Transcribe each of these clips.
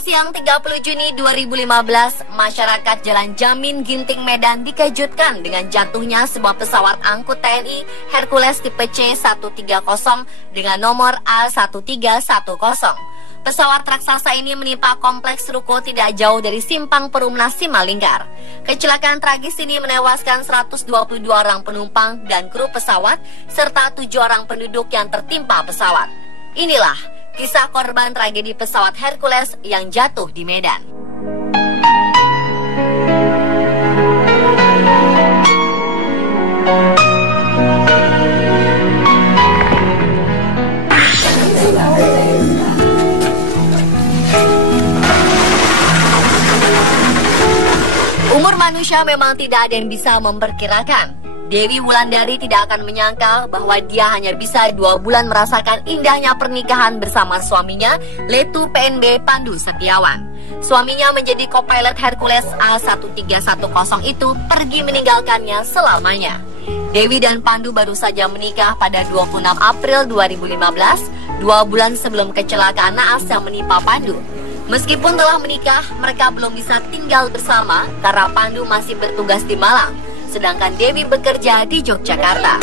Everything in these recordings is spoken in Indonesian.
siang 30 Juni 2015, masyarakat Jalan Jamin Ginting Medan dikejutkan dengan jatuhnya sebuah pesawat angkut TNI Hercules tipe C-130 dengan nomor A1310. Pesawat raksasa ini menimpa kompleks ruko tidak jauh dari Simpang Perumnas Simalingkar. Kecelakaan tragis ini menewaskan 122 orang penumpang dan kru pesawat serta 7 orang penduduk yang tertimpa pesawat. Inilah kisah korban tragedi pesawat Hercules yang jatuh di Medan. Umur manusia memang tidak ada yang bisa memperkirakan. Dewi Wulandari tidak akan menyangka bahwa dia hanya bisa 2 bulan merasakan indahnya pernikahan bersama suaminya, Letu PNB Pandu Setiawan. Suaminya menjadi co-pilot Hercules A1310 itu pergi meninggalkannya selamanya. Dewi dan Pandu baru saja menikah pada 26 April 2015, 2 bulan sebelum kecelakaan naas yang menimpa Pandu. Meskipun telah menikah, mereka belum bisa tinggal bersama karena Pandu masih bertugas di Malang, sedangkan Dewi bekerja di Yogyakarta.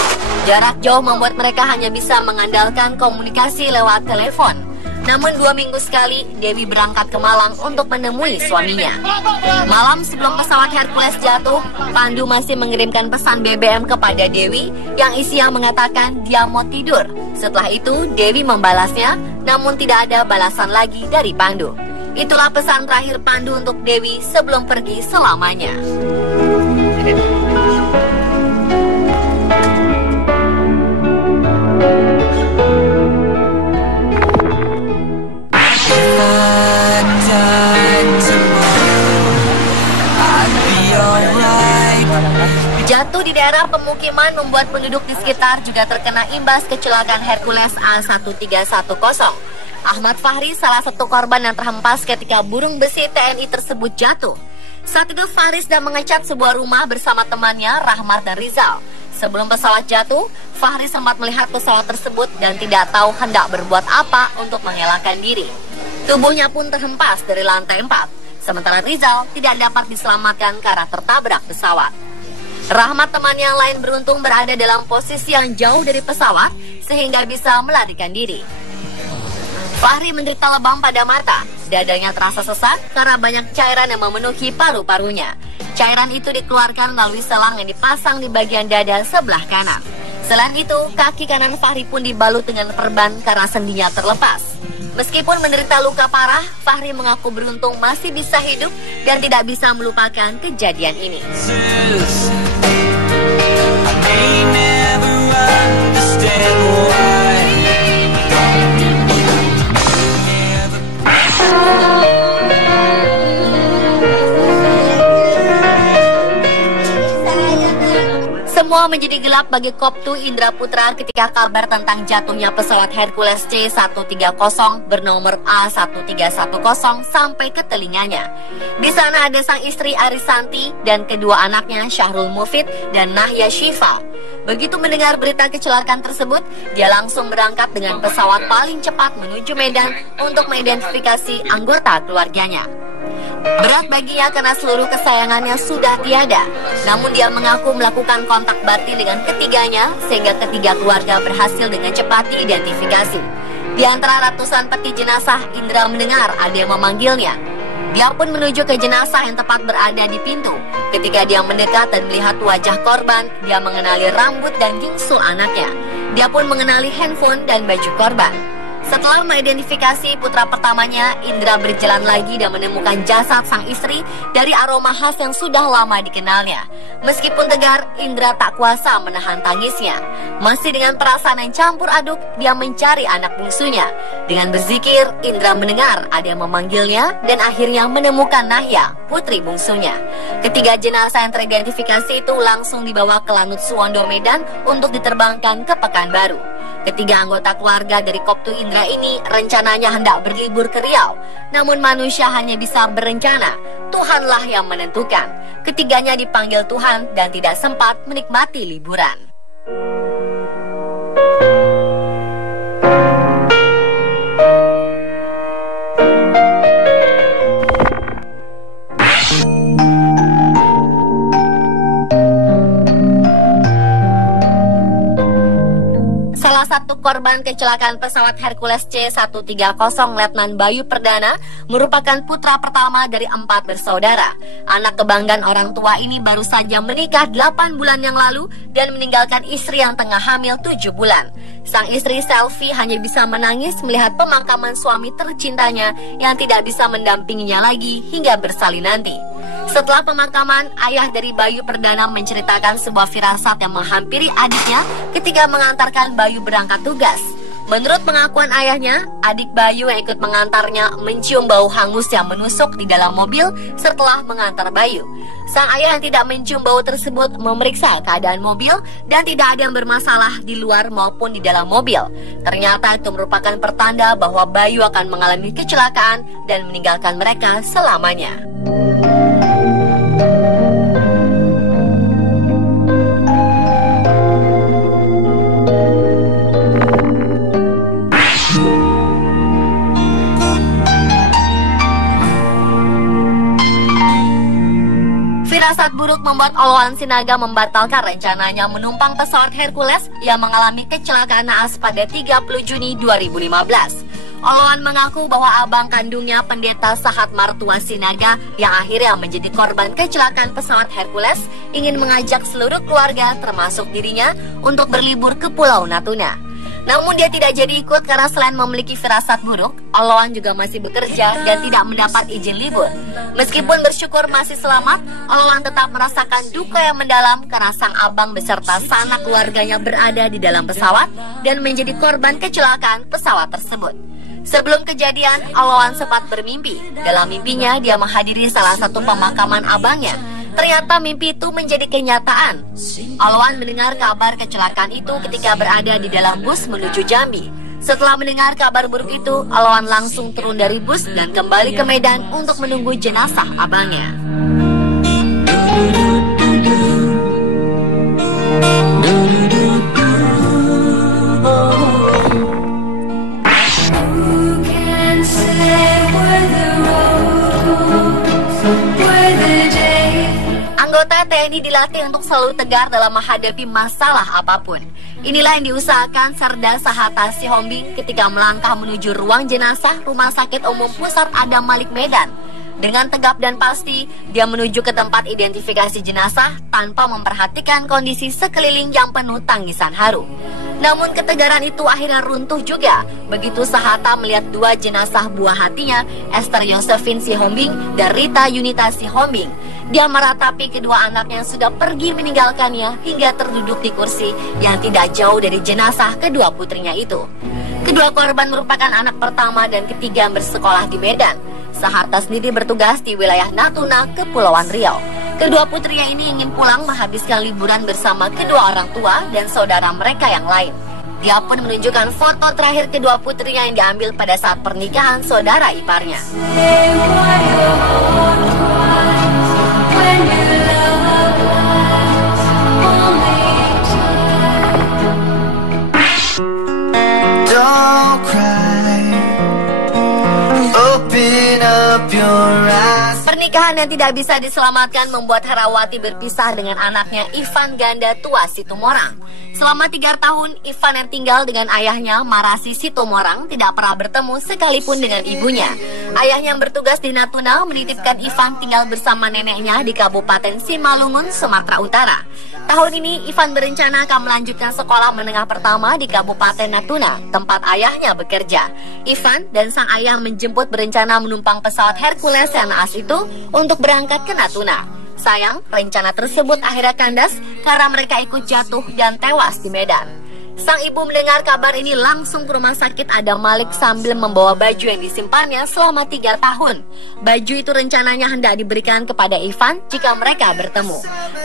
Jarak jauh membuat mereka hanya bisa mengandalkan komunikasi lewat telepon. Namun 2 minggu sekali, Dewi berangkat ke Malang untuk menemui suaminya. Malam sebelum pesawat Hercules jatuh, Pandu masih mengirimkan pesan BBM kepada Dewi yang isinya mengatakan dia mau tidur. Setelah itu, Dewi membalasnya, namun tidak ada balasan lagi dari Pandu. Itulah pesan terakhir Pandu untuk Dewi sebelum pergi selamanya. Jatuh di daerah pemukiman membuat penduduk di sekitar juga terkena imbas kecelakaan Hercules A1310. Ahmad Fahri salah satu korban yang terhempas ketika burung besi TNI tersebut jatuh. Saat itu Fahri sedang mengecat sebuah rumah bersama temannya Rahmat dan Rizal. Sebelum pesawat jatuh, Fahri sempat melihat pesawat tersebut dan tidak tahu hendak berbuat apa untuk mengelakkan diri. Tubuhnya pun terhempas dari lantai 4. Sementara Rizal tidak dapat diselamatkan karena tertabrak pesawat. Rahmat teman yang lain beruntung berada dalam posisi yang jauh dari pesawat sehingga bisa melarikan diri. Fahri menderita lebam pada mata, dadanya terasa sesak karena banyak cairan yang memenuhi paru-parunya. Cairan itu dikeluarkan melalui selang yang dipasang di bagian dada sebelah kanan. Selain itu, kaki kanan Fahri pun dibalut dengan perban karena sendinya terlepas. Meskipun menderita luka parah, Fahri mengaku beruntung masih bisa hidup dan tidak bisa melupakan kejadian ini. Semua menjadi gelap bagi Koptu Indra Putra ketika kabar tentang jatuhnya pesawat Hercules C-130 bernomor A1310 sampai ke telinganya. Di sana ada sang istri Arisanti dan kedua anaknya Syahrul Mufid dan Nahya Syifa. Begitu mendengar berita kecelakaan tersebut, dia langsung berangkat dengan pesawat paling cepat menuju Medan untuk mengidentifikasi anggota keluarganya. Berat baginya karena seluruh kesayangannya sudah tiada. Namun dia mengaku melakukan kontak batin dengan ketiganya sehingga ketiga keluarga berhasil dengan cepat diidentifikasi. Di antara ratusan peti jenazah, Indra mendengar ada yang memanggilnya. Dia pun menuju ke jenazah yang tepat berada di pintu. Ketika dia mendekat dan melihat wajah korban, dia mengenali rambut dan gingsul anaknya. Dia pun mengenali handphone dan baju korban. Setelah mengidentifikasi putra pertamanya, Indra berjalan lagi dan menemukan jasad sang istri dari aroma khas yang sudah lama dikenalnya. Meskipun tegar, Indra tak kuasa menahan tangisnya. Masih dengan perasaan yang campur aduk, dia mencari anak bungsunya. Dengan berzikir, Indra mendengar ada yang memanggilnya dan akhirnya menemukan Nahya, putri bungsunya. Ketiga jenazah yang teridentifikasi itu langsung dibawa ke Lanut Suwondo Medan untuk diterbangkan ke Pekanbaru. Ketiga anggota keluarga dari Koptu Indra ini rencananya hendak berlibur ke Riau. Namun manusia hanya bisa berencana, Tuhanlah yang menentukan. Ketiganya dipanggil Tuhan dan tidak sempat menikmati liburan. Salah satu korban kecelakaan pesawat Hercules C-130 Letnan Bayu Perdana merupakan putra pertama dari 4 bersaudara. Anak kebanggaan orang tua ini baru saja menikah 8 bulan yang lalu dan meninggalkan istri yang tengah hamil 7 bulan. Sang istri Selvi hanya bisa menangis melihat pemakaman suami tercintanya yang tidak bisa mendampinginya lagi hingga bersalin nanti. Setelah pemakaman, ayah dari Bayu Perdana menceritakan sebuah firasat yang menghampiri adiknya ketika mengantarkan Bayu berangkat tugas. Menurut pengakuan ayahnya, adik Bayu yang ikut mengantarnya mencium bau hangus yang menusuk di dalam mobil setelah mengantar Bayu. Sang ayah yang tidak mencium bau tersebut memeriksa keadaan mobil dan tidak ada yang bermasalah di luar maupun di dalam mobil. Ternyata itu merupakan pertanda bahwa Bayu akan mengalami kecelakaan dan meninggalkan mereka selamanya. Firasat buruk membuat Oloan Sinaga membatalkan rencananya menumpang pesawat Hercules yang mengalami kecelakaan naas pada 30 Juni 2015. Oloan mengaku bahwa abang kandungnya pendeta Sahat Martua Sinaga yang akhirnya menjadi korban kecelakaan pesawat Hercules ingin mengajak seluruh keluarga termasuk dirinya untuk berlibur ke Pulau Natuna. Namun dia tidak jadi ikut karena selain memiliki firasat buruk, Oloan juga masih bekerja dan tidak mendapat izin libur. Meskipun bersyukur masih selamat, Oloan tetap merasakan duka yang mendalam karena sang abang beserta sanak keluarganya berada di dalam pesawat dan menjadi korban kecelakaan pesawat tersebut. Sebelum kejadian, Oloan sempat bermimpi. Dalam mimpinya, dia menghadiri salah satu pemakaman abangnya. Ternyata mimpi itu menjadi kenyataan. Oloan mendengar kabar kecelakaan itu ketika berada di dalam bus menuju Jambi. Setelah mendengar kabar buruk itu, Oloan langsung turun dari bus dan kembali ke Medan untuk menunggu jenazah abangnya. Anggota TNI dilatih untuk selalu tegar dalam menghadapi masalah apapun. Inilah yang diusahakan Serda Sahata Sihombing ketika melangkah menuju ruang jenazah Rumah Sakit Umum Pusat Adam Malik Medan. Dengan tegap dan pasti, dia menuju ke tempat identifikasi jenazah tanpa memperhatikan kondisi sekeliling yang penuh tangisan haru. Namun ketegaran itu akhirnya runtuh juga begitu Sahata melihat 2 jenazah buah hatinya, Esther Josephine Sihombing dan Rita Yunita Sihombing. Dia meratapi kedua anaknya yang sudah pergi meninggalkannya hingga terduduk di kursi yang tidak jauh dari jenazah kedua putrinya itu. Kedua korban merupakan anak pertama dan ketiga yang bersekolah di Medan. Sahata sendiri bertugas di wilayah Natuna, Kepulauan Riau. Kedua putrinya ini ingin pulang menghabiskan liburan bersama kedua orang tua dan saudara mereka yang lain. Dia pun menunjukkan foto terakhir kedua putrinya yang diambil pada saat pernikahan saudara iparnya. Pernikahan yang tidak bisa diselamatkan membuat Herawati berpisah dengan anaknya Ivan Ganda Tua Situmorang. Selama 3 tahun, Ivan yang tinggal dengan ayahnya Marasi Situmorang tidak pernah bertemu sekalipun dengan ibunya. Ayahnya yang bertugas di Natuna menitipkan Ivan tinggal bersama neneknya di Kabupaten Simalungun, Sumatera Utara. Tahun ini, Ivan berencana akan melanjutkan sekolah menengah pertama di Kabupaten Natuna, tempat ayahnya bekerja. Ivan dan sang ayah menjemput berencana menumpang pesawat Hercules yang naas itu untuk berangkat ke Natuna. Sayang, rencana tersebut akhirnya kandas karena mereka ikut jatuh dan tewas di Medan. Sang ibu mendengar kabar ini langsung ke rumah sakit Adam Malik sambil membawa baju yang disimpannya selama 3 tahun. Baju itu rencananya hendak diberikan kepada Ivan jika mereka bertemu.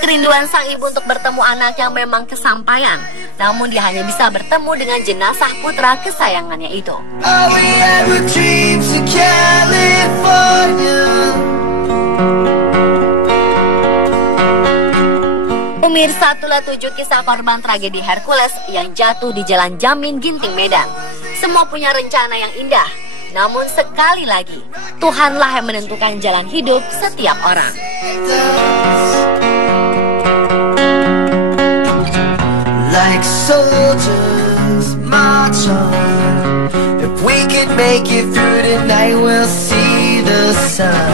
Kerinduan sang ibu untuk bertemu anaknya memang kesampaian. Namun dia hanya bisa bertemu dengan jenazah putra kesayangannya itu. Pemirsa, itulah 7 kisah korban tragedi Hercules yang jatuh di Jalan Jamin Ginting Medan. Semua punya rencana yang indah, namun sekali lagi Tuhanlah yang menentukan jalan hidup setiap orang. Like soldiers march on. If we can make it through tonight, we'll see the sun.